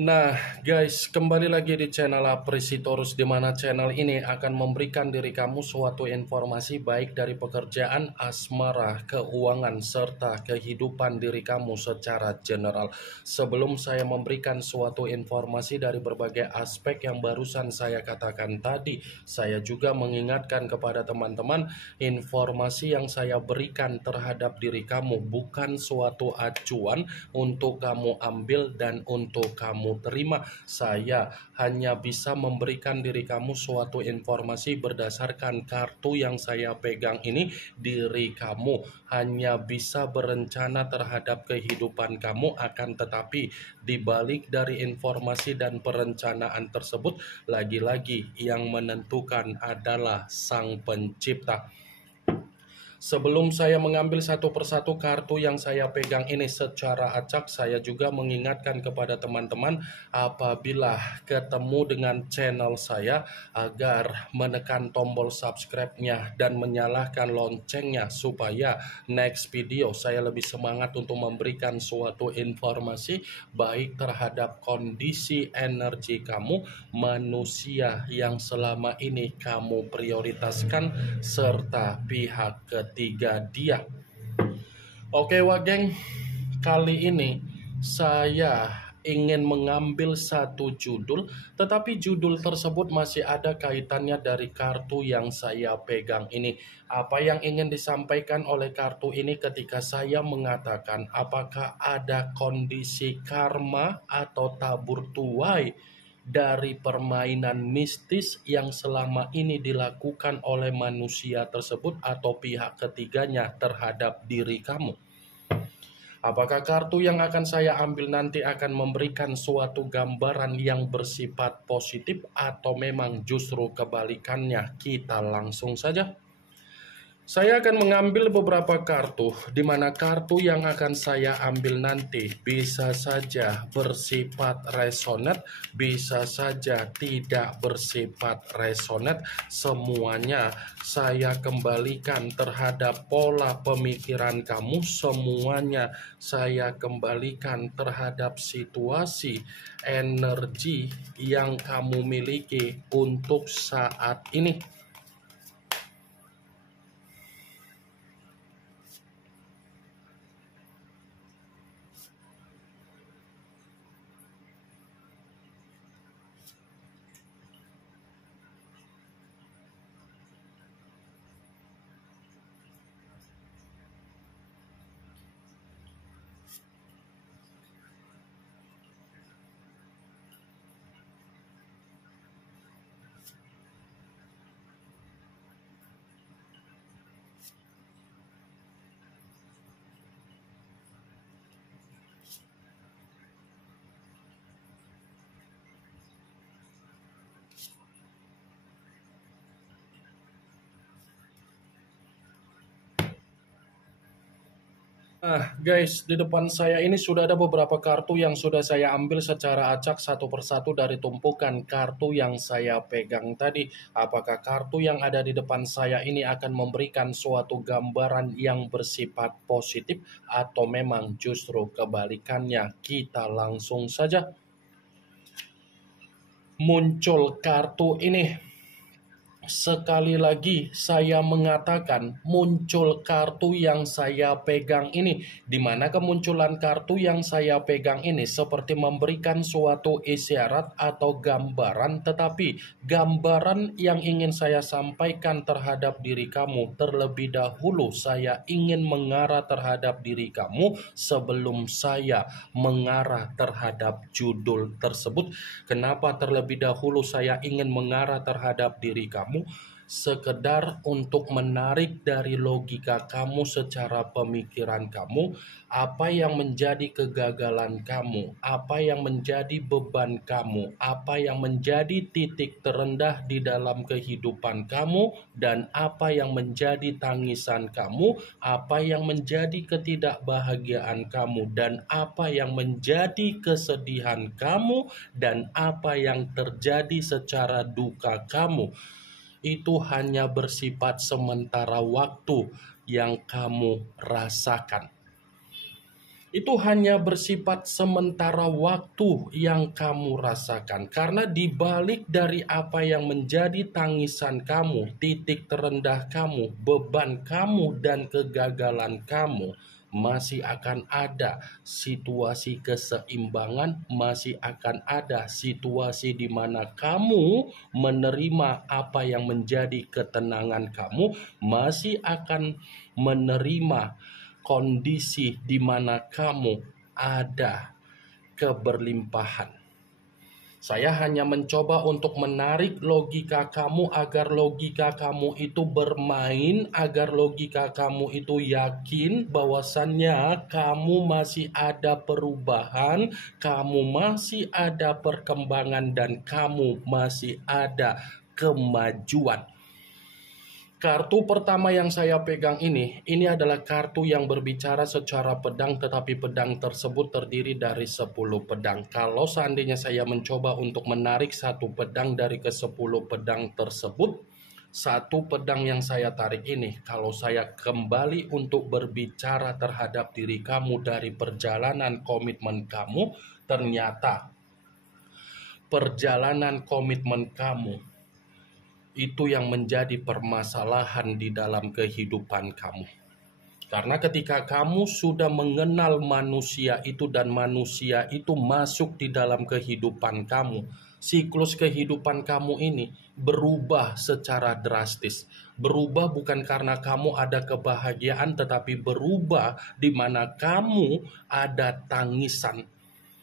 Nah, guys, kembali lagi di channel Apresitorus, di mana channel ini akan memberikan diri kamu suatu informasi baik dari pekerjaan, asmara, keuangan, serta kehidupan diri kamu secara general. Sebelum saya memberikan suatu informasi dari berbagai aspek yang barusan saya katakan tadi, saya juga mengingatkan kepada teman-teman, informasi yang saya berikan terhadap diri kamu bukan suatu acuan untuk kamu ambil dan untuk kamu terima. Saya hanya bisa memberikan diri kamu suatu informasi berdasarkan kartu yang saya pegang ini. Diri kamu hanya bisa berencana terhadap kehidupan kamu, akan tetapi dibalik dari informasi dan perencanaan tersebut, lagi-lagi yang menentukan adalah Sang Pencipta. Sebelum saya mengambil satu persatu kartu yang saya pegang ini secara acak, saya juga mengingatkan kepada teman-teman apabila ketemu dengan channel saya agar menekan tombol subscribe-nya dan menyalakan loncengnya supaya next video saya lebih semangat untuk memberikan suatu informasi baik terhadap kondisi energi kamu, manusia yang selama ini kamu prioritaskan, serta pihak ketiga dia. Oke Wageng, kali ini saya ingin mengambil satu judul, tetapi judul tersebut masih ada kaitannya dari kartu yang saya pegang ini. Apa yang ingin disampaikan oleh kartu ini ketika saya mengatakan apakah ada kondisi karma atau tabur tuai dari permainan mistis yang selama ini dilakukan oleh manusia tersebut atau pihak ketiganya terhadap diri kamu. Apakah kartu yang akan saya ambil nanti akan memberikan suatu gambaran yang bersifat positif atau memang justru kebalikannya? Kita langsung saja. Saya akan mengambil beberapa kartu, di mana kartu yang akan saya ambil nanti bisa saja bersifat resonate, bisa saja tidak bersifat resonate. Semuanya saya kembalikan terhadap pola pemikiran kamu, semuanya saya kembalikan terhadap situasi energi yang kamu miliki untuk saat ini. Nah guys, di depan saya ini sudah ada beberapa kartu yang sudah saya ambil secara acak satu persatu dari tumpukan kartu yang saya pegang tadi. Apakah kartu yang ada di depan saya ini akan memberikan suatu gambaran yang bersifat positif atau memang justru kebalikannya? Kita langsung saja. Muncul kartu ini. Sekali lagi saya mengatakan muncul kartu yang saya pegang ini, di mana kemunculan kartu yang saya pegang ini seperti memberikan suatu isyarat atau gambaran, tetapi gambaran yang ingin saya sampaikan terhadap diri kamu terlebih dahulu saya ingin mengarah terhadap diri kamu sebelum saya mengarah terhadap judul tersebut. Kenapa terlebih dahulu saya ingin mengarah terhadap diri kamu? Sekedar untuk menarik dari logika kamu secara pemikiran kamu, apa yang menjadi kegagalan kamu, apa yang menjadi beban kamu, apa yang menjadi titik terendah di dalam kehidupan kamu, dan apa yang menjadi tangisan kamu, apa yang menjadi ketidakbahagiaan kamu, dan apa yang menjadi kesedihan kamu, dan apa yang terjadi secara duka kamu. Itu hanya bersifat sementara waktu yang kamu rasakan. itu hanya bersifat sementara waktu yang kamu rasakan. Karena dibalik dari apa yang menjadi tangisan kamu, titik terendah kamu, beban kamu, dan kegagalan kamu, masih akan ada situasi keseimbangan, masih akan ada situasi di mana kamu menerima apa yang menjadi ketenangan kamu, masih akan menerima kondisi di mana kamu ada keberlimpahan. Saya hanya mencoba untuk menarik logika kamu agar logika kamu itu bermain, agar logika kamu itu yakin bahwasannya kamu masih ada perubahan, kamu masih ada perkembangan, dan kamu masih ada kemajuan. Kartu pertama yang saya pegang ini adalah kartu yang berbicara secara pedang, tetapi pedang tersebut terdiri dari 10 pedang. Kalau seandainya saya mencoba untuk menarik satu pedang dari ke-10 pedang tersebut, satu pedang yang saya tarik ini, kalau saya kembali untuk berbicara terhadap diri kamu dari perjalanan komitmen kamu, ternyata perjalanan komitmen kamu itu yang menjadi permasalahan di dalam kehidupan kamu. Karena ketika kamu sudah mengenal manusia itu dan manusia itu masuk di dalam kehidupan kamu, siklus kehidupan kamu ini berubah secara drastis. Berubah bukan karena kamu ada kebahagiaan, tetapi berubah di mana kamu ada tangisan.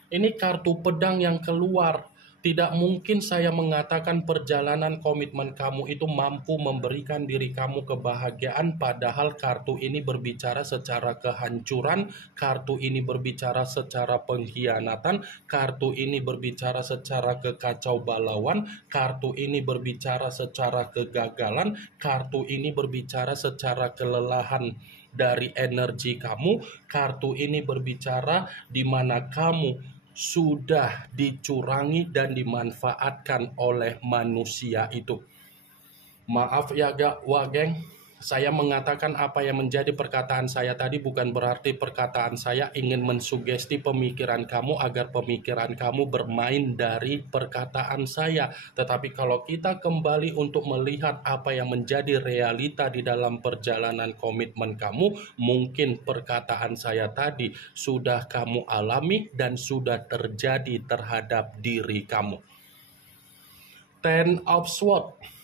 Ini kartu pedang yang keluar. Tidak mungkin saya mengatakan perjalanan komitmen kamu itu mampu memberikan diri kamu kebahagiaan, padahal kartu ini berbicara secara kehancuran, kartu ini berbicara secara pengkhianatan, kartu ini berbicara secara kekacau balauan, kartu ini berbicara secara kegagalan, kartu ini berbicara secara kelelahan dari energi kamu, kartu ini berbicara di mana kamu sudah dicurangi dan dimanfaatkan oleh manusia itu. Maaf ya geng, saya mengatakan apa yang menjadi perkataan saya tadi bukan berarti perkataan saya ingin mensugesti pemikiran kamu agar pemikiran kamu bermain dari perkataan saya. Tetapi kalau kita kembali untuk melihat apa yang menjadi realita di dalam perjalanan komitmen kamu, mungkin perkataan saya tadi sudah kamu alami dan sudah terjadi terhadap diri kamu. Ten of Swords.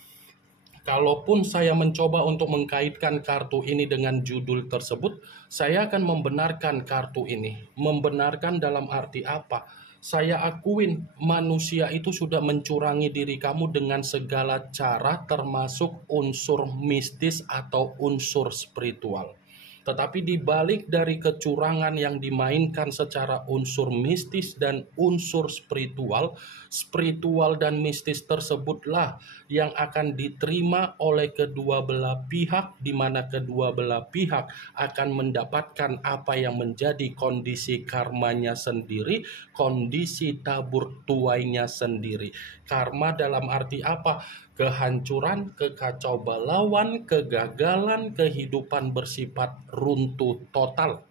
Kalaupun saya mencoba untuk mengkaitkan kartu ini dengan judul tersebut, saya akan membenarkan kartu ini. Membenarkan dalam arti apa? Saya akuin manusia itu sudah mencurangi diri kamu dengan segala cara, termasuk unsur mistis atau unsur spiritual. Tetapi di balik dari kecurangan yang dimainkan secara unsur mistis dan unsur spiritual, spiritual dan mistis tersebutlah yang akan diterima oleh kedua belah pihak, di mana kedua belah pihak akan mendapatkan apa yang menjadi kondisi karmanya sendiri, kondisi tabur tuainya sendiri. Karma dalam arti apa? Kehancuran, kekacau balauan, kegagalan, kehidupan bersifat runtuh total.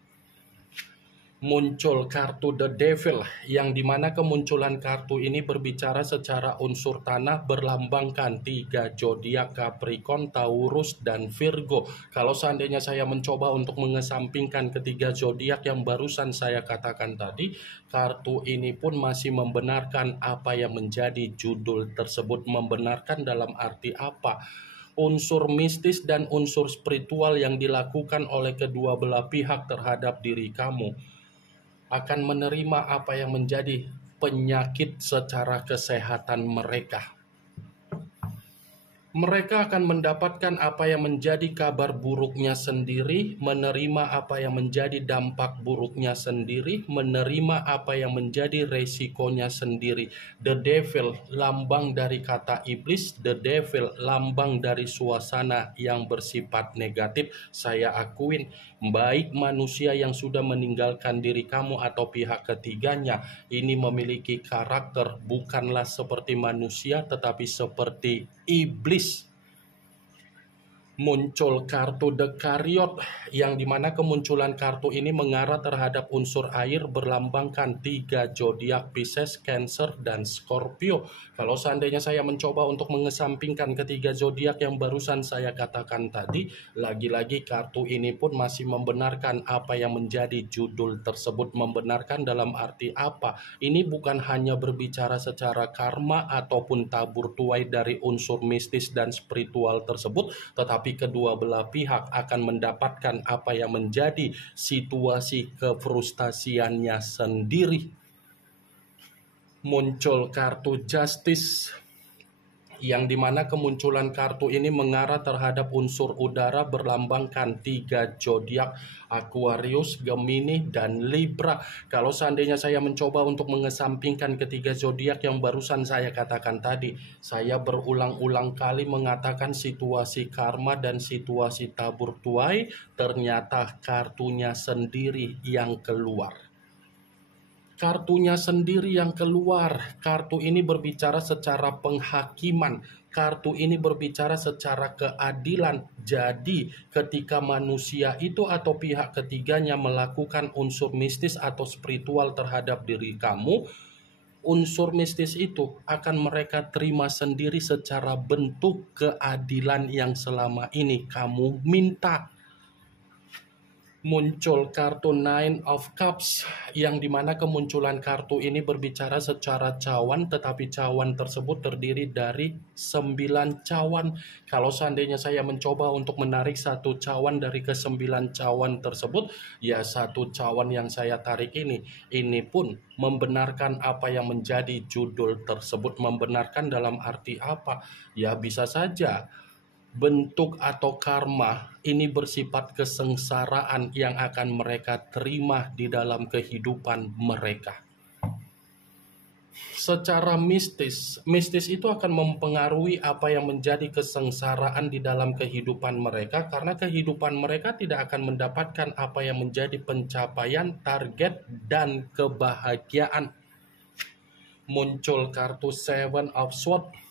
Muncul kartu The Devil, yang dimana kemunculan kartu ini berbicara secara unsur tanah, berlambangkan 3 zodiak Capricorn, Taurus, dan Virgo. Kalau seandainya saya mencoba untuk mengesampingkan ketiga zodiak yang barusan saya katakan tadi, kartu ini pun masih membenarkan apa yang menjadi judul tersebut. Membenarkan dalam arti apa? Unsur mistis dan unsur spiritual yang dilakukan oleh kedua belah pihak terhadap diri kamu akan menerima apa yang menjadi penyakit secara kesehatan mereka. Mereka akan mendapatkan apa yang menjadi kabar buruknya sendiri, menerima apa yang menjadi dampak buruknya sendiri, menerima apa yang menjadi resikonya sendiri. The Devil, lambang dari kata iblis. The Devil, lambang dari suasana yang bersifat negatif. Saya akuin, baik manusia yang sudah meninggalkan diri kamu atau pihak ketiganya, ini memiliki karakter bukanlah seperti manusia, tetapi seperti iblis. muncul kartu The Chariot, yang dimana kemunculan kartu ini mengarah terhadap unsur air, berlambangkan 3 zodiak Pisces, Cancer, dan Scorpio. Kalau seandainya saya mencoba untuk mengesampingkan ketiga zodiak yang barusan saya katakan tadi, lagi-lagi kartu ini pun masih membenarkan apa yang menjadi judul tersebut. Membenarkan dalam arti apa? Ini bukan hanya berbicara secara karma ataupun tabur tuai dari unsur mistis dan spiritual tersebut, tetapi kedua belah pihak akan mendapatkan apa yang menjadi situasi kefrustasiannya sendiri. Muncul kartu Justice, yang dimana kemunculan kartu ini mengarah terhadap unsur udara, berlambangkan 3 zodiak Aquarius, Gemini, dan Libra. Kalau seandainya saya mencoba untuk mengesampingkan ketiga zodiak yang barusan saya katakan tadi, saya berulang-ulang kali mengatakan situasi karma dan situasi tabur tuai, ternyata kartunya sendiri yang keluar. Kartunya sendiri yang keluar. Kartu ini berbicara secara penghakiman. Kartu ini berbicara secara keadilan. Jadi ketika manusia itu atau pihak ketiganya melakukan unsur mistis atau spiritual terhadap diri kamu, unsur mistis itu akan mereka terima sendiri secara bentuk keadilan yang selama ini kamu minta. Muncul kartu Nine of Cups, yang dimana kemunculan kartu ini berbicara secara cawan, tetapi cawan tersebut terdiri dari 9 cawan. Kalau seandainya saya mencoba untuk menarik satu cawan dari ke-9 cawan tersebut, ya satu cawan yang saya tarik ini pun membenarkan apa yang menjadi judul tersebut. Membenarkan dalam arti apa? Ya bisa saja bentuk atau karma ini bersifat kesengsaraan yang akan mereka terima di dalam kehidupan mereka. Secara mistis itu akan mempengaruhi apa yang menjadi kesengsaraan di dalam kehidupan mereka, karena kehidupan mereka tidak akan mendapatkan apa yang menjadi pencapaian, target, dan kebahagiaan. Muncul kartu Seven of Swords,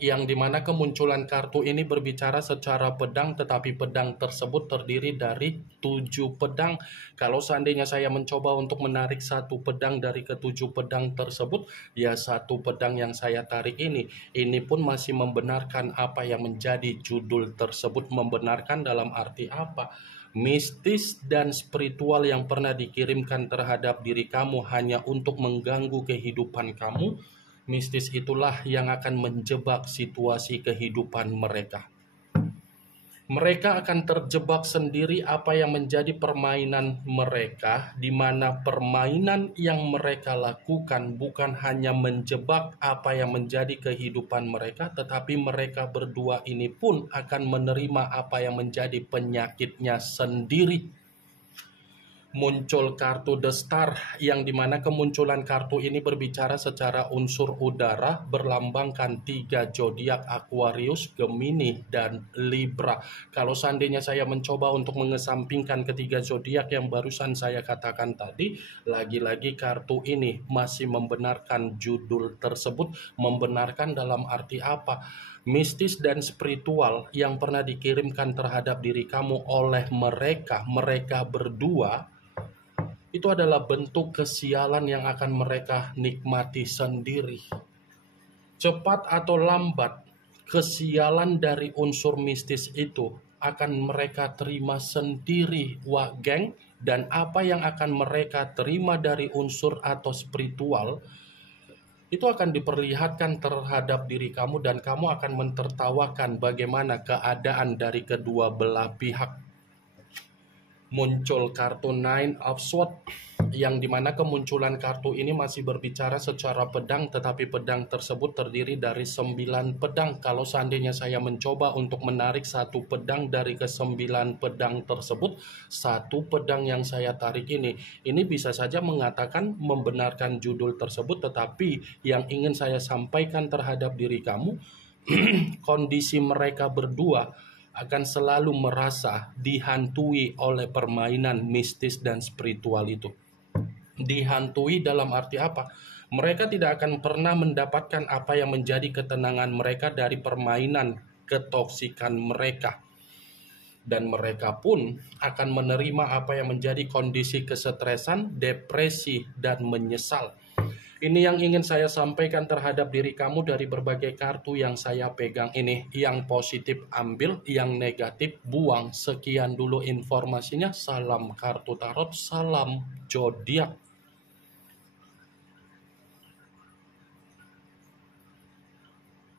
yang dimana kemunculan kartu ini berbicara secara pedang, tetapi pedang tersebut terdiri dari 7 pedang. Kalau seandainya saya mencoba untuk menarik satu pedang dari ke-7 pedang tersebut, ya satu pedang yang saya tarik ini pun masih membenarkan apa yang menjadi judul tersebut. Membenarkan dalam arti apa? Mistis dan spiritual yang pernah dikirimkan terhadap diri kamu hanya untuk mengganggu kehidupan kamu, mistis itulah yang akan menjebak situasi kehidupan mereka. Mereka akan terjebak sendiri apa yang menjadi permainan mereka, di mana permainan yang mereka lakukan bukan hanya menjebak apa yang menjadi kehidupan mereka, tetapi mereka berdua ini pun akan menerima apa yang menjadi penyakitnya sendiri. Muncul kartu The Star, yang dimana kemunculan kartu ini berbicara secara unsur udara, berlambangkan 3 zodiak Aquarius, Gemini, dan Libra. Kalau seandainya saya mencoba untuk mengesampingkan ketiga zodiak yang barusan saya katakan tadi, lagi-lagi kartu ini masih membenarkan judul tersebut. Membenarkan dalam arti apa? Mistis dan spiritual yang pernah dikirimkan terhadap diri kamu oleh mereka berdua, itu adalah bentuk kesialan yang akan mereka nikmati sendiri. Cepat atau lambat, kesialan dari unsur mistis itu akan mereka terima sendiri, wak geng. Dan apa yang akan mereka terima dari unsur atau spiritual, itu akan diperlihatkan terhadap diri kamu, dan kamu akan mentertawakan bagaimana keadaan dari kedua belah pihak. Muncul kartu Nine of Swords, yang dimana kemunculan kartu ini masih berbicara secara pedang, tetapi pedang tersebut terdiri dari 9 pedang. Kalau seandainya saya mencoba untuk menarik satu pedang dari ke-9 pedang tersebut, satu pedang yang saya tarik ini bisa saja mengatakan membenarkan judul tersebut, tetapi yang ingin saya sampaikan terhadap diri kamu, kondisi mereka berdua akan selalu merasa dihantui oleh permainan mistis dan spiritual itu. Dihantui dalam arti apa? Mereka tidak akan pernah mendapatkan apa yang menjadi ketenangan mereka dari permainan ketoksikan mereka. dan mereka pun akan menerima apa yang menjadi kondisi kesetresan, depresi, dan menyesal. Ini yang ingin saya sampaikan terhadap diri kamu dari berbagai kartu yang saya pegang ini. Yang positif ambil, yang negatif buang. Sekian dulu informasinya. Salam kartu tarot, salam zodiak.